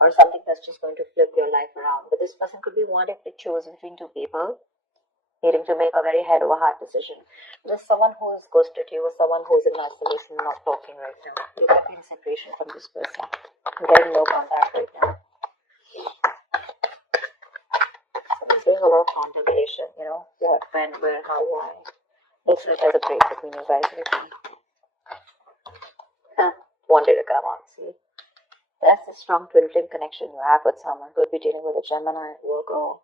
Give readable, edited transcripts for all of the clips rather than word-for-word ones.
or something that's just going to flip your life around. But this person could be wanting to choose between two people, needing to make a very head over heart decision. There's someone who's ghosted you, or someone who's in isolation, not talking right now. You could be in separation from this person. I'm getting no contact right now. Someone's doing a lot of contemplation, what, when, where, how, why. Looks like there's a break between you guys right now. Wanted to come on, see? That's a strong twin flame connection you have with someone. Could be dealing with a Gemini, Virgo.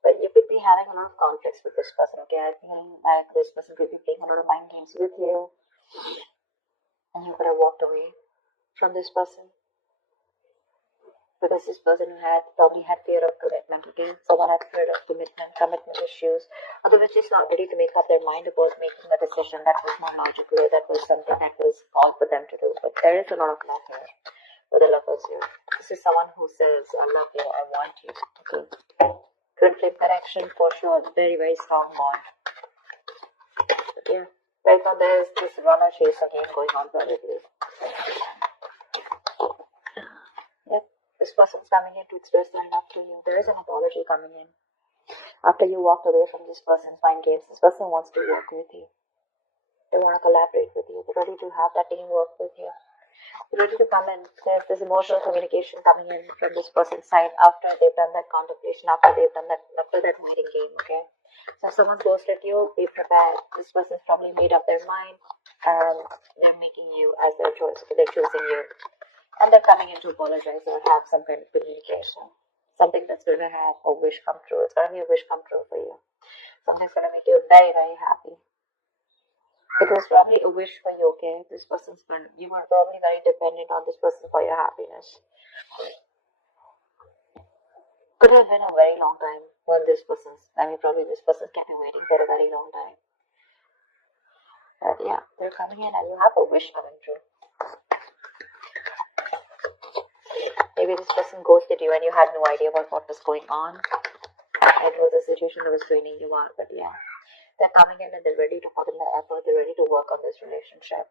But you could be having a lot of conflicts with this person, okay? I feel like this person could be playing a lot of mind games with you. And you could have walked away from this person. Because this person probably had fear of commitment, okay? Someone had fear of commitment issues. Otherwise, just not ready to make up their mind about making a decision that was more logical, or that was something that was called for them to do. But there is a lot of love here for the lovers here. This is someone who says, I love you, I want you, okay? Twin flame connection for sure. Very, very strong bond. But yeah, right now there's this runner chaser game going on probably. Yep. This person's coming in to express their love to you. There is an apology coming in. After you walked away from this person's mind games, this person wants to work with you. They want to collaborate with you. They're ready to have that teamwork with you. They're ready to come in. There's this emotional communication coming in from this person's side after they've done that contemplation, after that waiting game, okay? So if someone's ghosted you, be prepared. This person's probably made up their mind and they're making you as their choice. Okay? They're choosing you. And they're coming in to apologize or have some kind of communication. Something that's going to have a wish come true. It's going to be a wish come true for you. Something's going to make you very, very happy. It was probably a wish for you, okay? You were probably very dependent on this person for your happiness. Could have been a very long time when probably this person kept you waiting for a very long time. But yeah, they're coming in and you have a wish coming true. Maybe this person ghosted you and you had no idea about what was going on. It was a situation that was draining you out, but yeah. They're coming in and they're ready to put in the effort, they're ready to work on this relationship.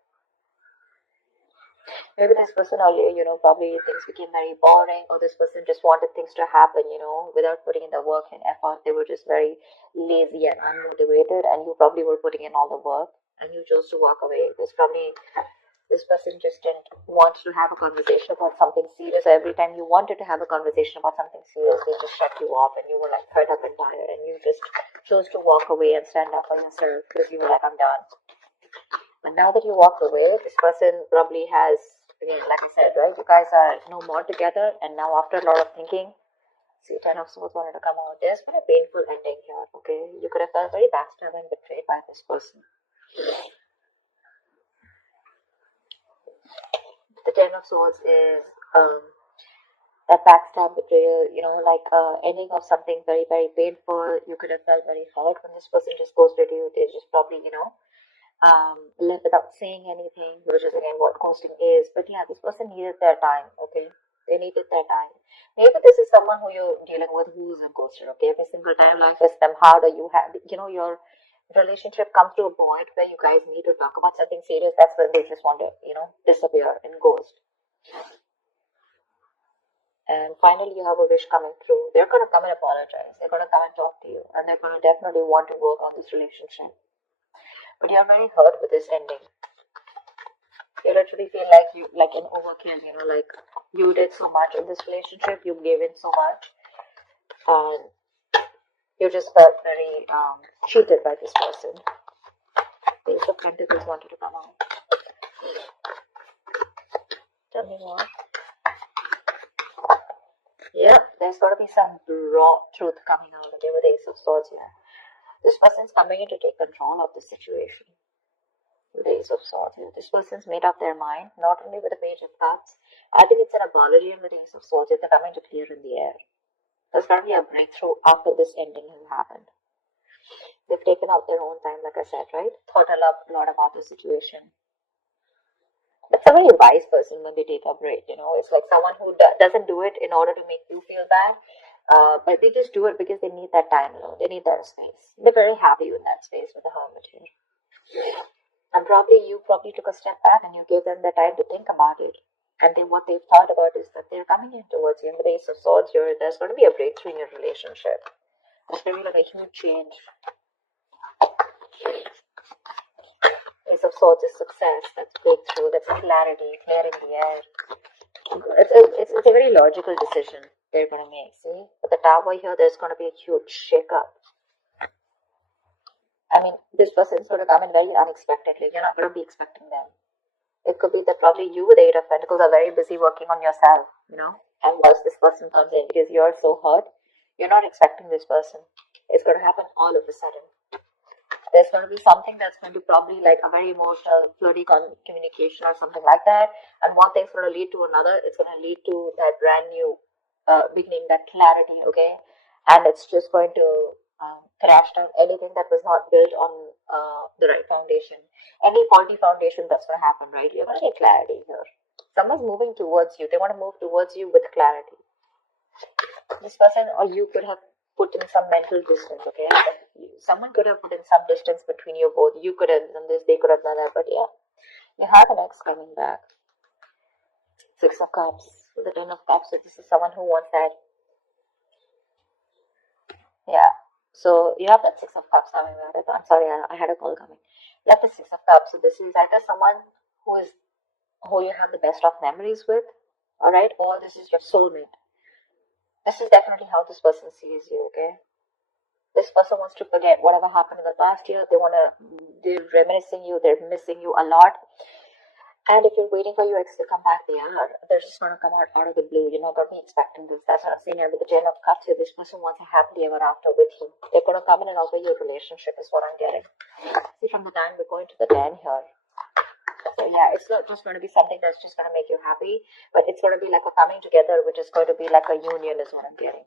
Maybe this person earlier, probably things became very boring, or this person just wanted things to happen, without putting in the work and effort. They were just very lazy and unmotivated, and you probably were putting in all the work and you chose to walk away. This person just didn't want to have a conversation about something serious. Every time you wanted to have a conversation about something serious, they just shut you off and you were like fed up and tired, and you just chose to walk away and stand up for yourself because you were like, I'm done. But now that you walked away, this person probably has, again, like I said, right, you guys are no more together, and now after a lot of thinking, see, 10 of Swords wanted to come out. There's been a painful ending here, okay? You could have felt very backstabbed and betrayed by this person. The 10 of Swords is that backstab betrayal, ending of something very, very painful. You could have felt very hurt when this person just ghosted you. They just probably, left without saying anything, which is again what ghosting is. But yeah, this person needed their time, okay? They needed their time. Maybe this is someone who you're dealing with who's a ghoster, okay? Every single time life is them hard, or you have, your relationship comes to a point where you guys need to talk about something serious. That's when they just want to, disappear and ghost. And finally, you have a wish coming through. They're going to come and apologize. They're going to come and talk to you. And they're going to definitely want to work on this relationship. But you're very hurt with this ending. You literally feel like an overkill, like you did so much in this relationship. You gave in so much. And you just felt very cheated by this person. The Ace of Pentacles wanted to come out. Tell me more. Yeah, there's got to be some raw truth coming out of with the Ace of Swords here. This person's coming in to take control of the situation. With the Ace of Swords here. This person's made up their mind, not only with the Page of Cups. I think it's an apology, and with the Ace of Swords, they're coming to clear in the air. There's got to be a breakthrough after this ending has happened. They've taken out their own time, like I said, right? Thought a lot about the situation. It's a very wise person when they take a break, It's like someone who doesn't do it in order to make you feel bad, but they just do it because they need that time, They need that space. They're very happy with that space with the Hermit here. And you probably took a step back and you gave them the time to think about it. And what they've thought about is that they're coming in towards you. In the Ace of Swords here, there's going to be a breakthrough in your relationship. There's going to be like a huge change. Ace of Swords is success, that's breakthrough, that's clarity, clearing the air. It's a very logical decision they're going to make. See, with the Tower here, there's going to be a huge shake-up. I mean, this person's going to come in very unexpectedly. You're not going to be expecting them. It could be that probably you with the Eight of Pentacles are very busy working on yourself, and once this person comes in, because you're so hurt, you're not expecting this person. It's going to happen all of a sudden. There's going to be something that's going to probably like a very emotional, flirty communication or something like that. And one thing's going to lead to another. It's going to lead to that brand new beginning, that clarity, okay? And it's just going to crash down anything that was not built on the right foundation. Any faulty foundation that's going to happen, right? You're going to get clarity here. Someone's moving towards you. They want to move towards you with clarity. This person or you could have put in some mental distance, okay? Someone could have put in some distance between you both. You could have done this, they could have done that, but yeah. You have an ex coming back. Six of Cups, the Ten of Cups. So this is someone who wants that. Yeah. So you have that Six of Cups coming back. I'm sorry, I had a call coming. You have the Six of Cups. So this is either someone who you have the best of memories with, alright, or this is your soulmate. This is definitely how this person sees you, okay? This person wants to forget whatever happened in the past year. They're reminiscing you, they're missing you a lot. And if you're waiting for your ex to come back, they're just going to come out of the blue. You're not going to be expecting this. That's what I'm saying here with the Ten of Cups here. This person wants a happily ever after with you. They're going to come in and offer you a relationship is what I'm getting. See, from the time we're going to the 10 here. So yeah, it's not just going to be something that's just going to make you happy, but it's going to be like a coming together, which is going to be like a union is what I'm getting.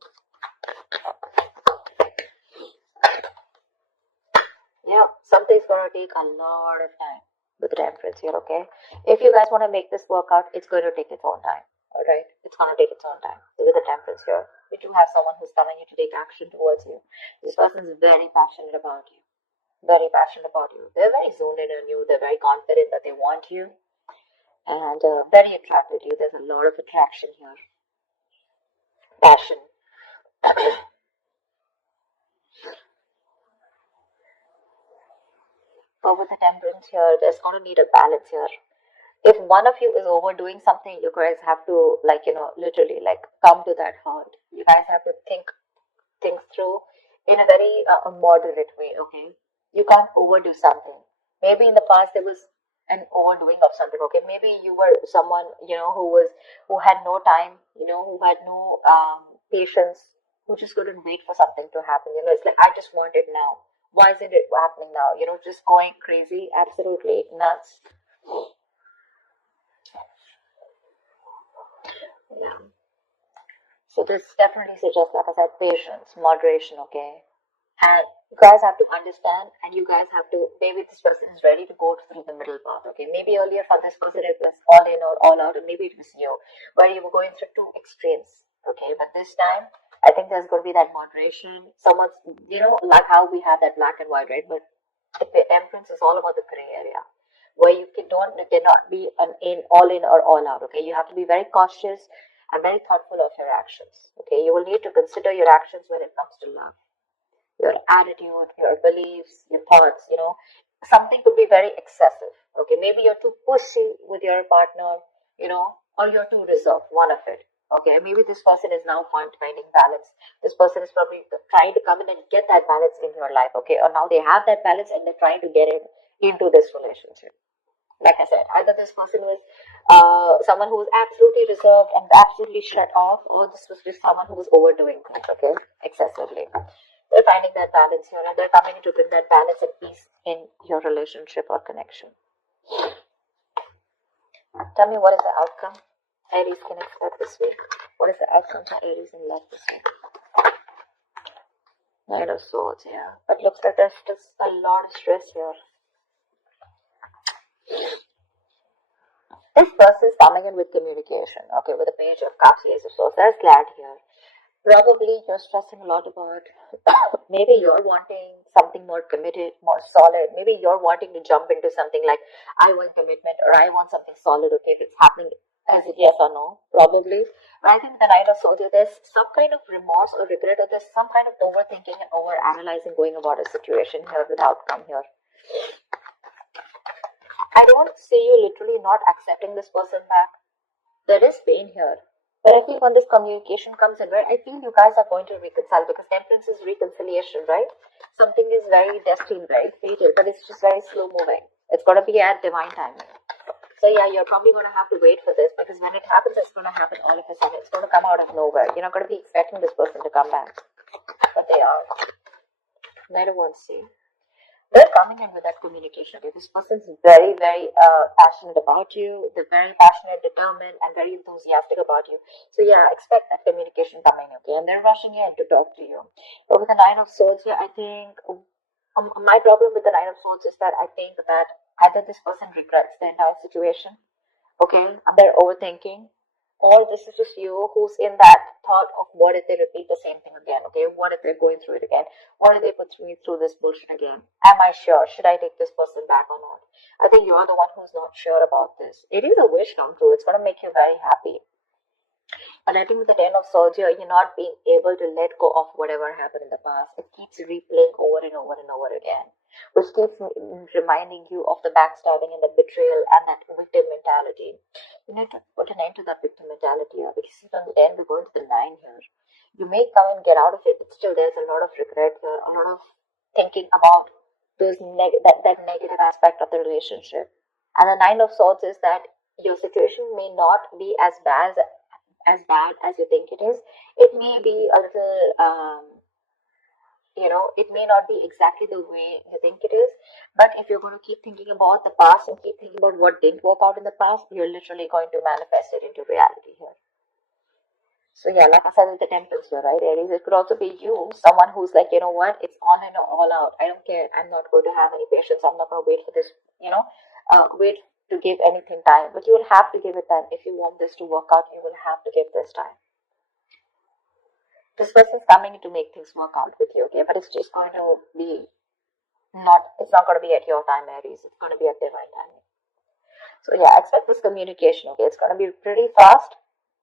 Yeah, something's going to take a lot of time with the Temperance here, okay? If you guys want to make this work out, it's going to take its own time, alright? It's going to take its own time. With the Temperance here, we do have someone who's coming in to take action towards you. This person is very passionate about you. Very passionate about you. They're very zoned in on you. They're very confident that they want you. And very attracted to you. There's a lot of attraction here. Passion. But with the Temperance here, there's going to need a balance here. If one of you is overdoing something, you guys have to, literally, come to that heart. You guys have to think things through in a very moderate way, okay? You can't overdo something. Maybe in the past there was an overdoing of something, okay? Maybe you were someone, who had no time, who had no patience, who just couldn't wait for something to happen. It's like, I just want it now. Why isn't it happening now? Just going crazy, absolutely nuts. Yeah. So this definitely suggests, like I said, patience, moderation, okay? And you guys have to understand, and you guys have to, maybe this person is ready to go through the middle path, okay? Maybe earlier for this person it was all in or all out, and maybe it was you, where you were going through two extremes, okay? But this time, I think there's going to be that moderation. Someone's, like how we have that black and white, right? But the Temperance is all about the gray area, where you cannot be all in or all out, okay? You have to be very cautious and very thoughtful of your actions, okay? You will need to consider your actions when it comes to love. Your attitude, your beliefs, your thoughts, something could be very excessive, okay? Maybe you're too pushy with your partner, or you're too reserved, one of it, okay? Maybe this person is now finding balance. This person is probably trying to come in and get that balance in your life, okay? Or now they have that balance and they're trying to get it into this relationship. Like I said, either this person was someone who was absolutely reserved and absolutely shut off, or this was just someone who was overdoing things, okay, excessively. They're finding that balance here, and they're coming to bring that balance and peace in your relationship or connection. Tell me, what is the outcome Aries can expect this week? What is the outcome for Aries in love this week? Nine of Swords, yeah. But looks like there's just a lot of stress here. This person is coming in with communication, okay, with a Page of Cups, Ace of Swords. There's clarity here. Probably you're stressing a lot about, maybe you're wanting something more committed, more solid. Maybe you're wanting to jump into something like, I want commitment or I want something solid, okay, that's happening Is it yes or no? Probably. But I think the Nine of Swords, there's some kind of remorse or regret, or there's some kind of overthinking and over analyzing going about a situation here with outcome here. I don't see you literally not accepting this person back. There is pain here. But I feel when this communication comes in, right, I feel you guys are going to reconcile, because Temperance is reconciliation, right? Something is very destined, very fated, but it's just very slow moving. It's going to be at divine timing. So yeah, you're probably going to have to wait for this, because when it happens, it's going to happen all of a sudden. It's going to come out of nowhere. You're not going to be expecting this person to come back. But they are. Knight of Wands, see. They're coming in with that communication. Okay? This person's very, very passionate about you. They're very passionate, determined, and very enthusiastic about you. So yeah, expect that communication coming, okay? And they're rushing in to talk to you. But with the Nine of Swords here, I think my problem with the Nine of Swords is that I think that either this person regrets the entire situation, okay, and they're overthinking, or this is just you who's in that thought of what if they repeat the same thing again, okay? What if they're going through it again? What if they put me through this bullshit again? Am I sure? Should I take this person back or not? I think you're the one who's not sure about this. It is a wish come true. It's going to make you very happy. But I think with the Ten of Swords here, you're not being able to let go of whatever happened in the past. It keeps replaying over and over and over again, which keeps reminding you of the backstabbing and the betrayal and that victim mentality. You need to put an end to that victim mentality here, because from the 10 we go into the 9 here. You may come and get out of it, but still there's a lot of regret here, a lot of thinking about those that negative aspect of the relationship. And the Nine of Swords is that your situation may not be as bad as you think it is. It may be a little, it may not be exactly the way you think it is. But if you're going to keep thinking about the past and keep thinking about what didn't work out in the past, you're literally going to manifest it into reality here. So yeah, like I said with the Temperance here, right, Aries, it could also be you, someone who's like, you know what, it's on and all out. I don't care. I'm not going to have any patience. I'm not going to wait for this, wait to give anything time. But you will have to give it time. If you want this to work out, you will have to give this time. This person's coming to make things work out with you, okay? But it's just going to be it's not going to be at your time, Aries. It's going to be at divine timing. So yeah, expect this communication, okay? It's going to be pretty fast.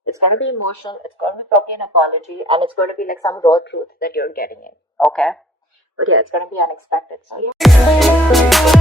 It's going to be emotional. It's going to be probably an apology. And it's going to be like some raw truth that you're getting in, okay? But yeah, it's going to be unexpected. So yeah.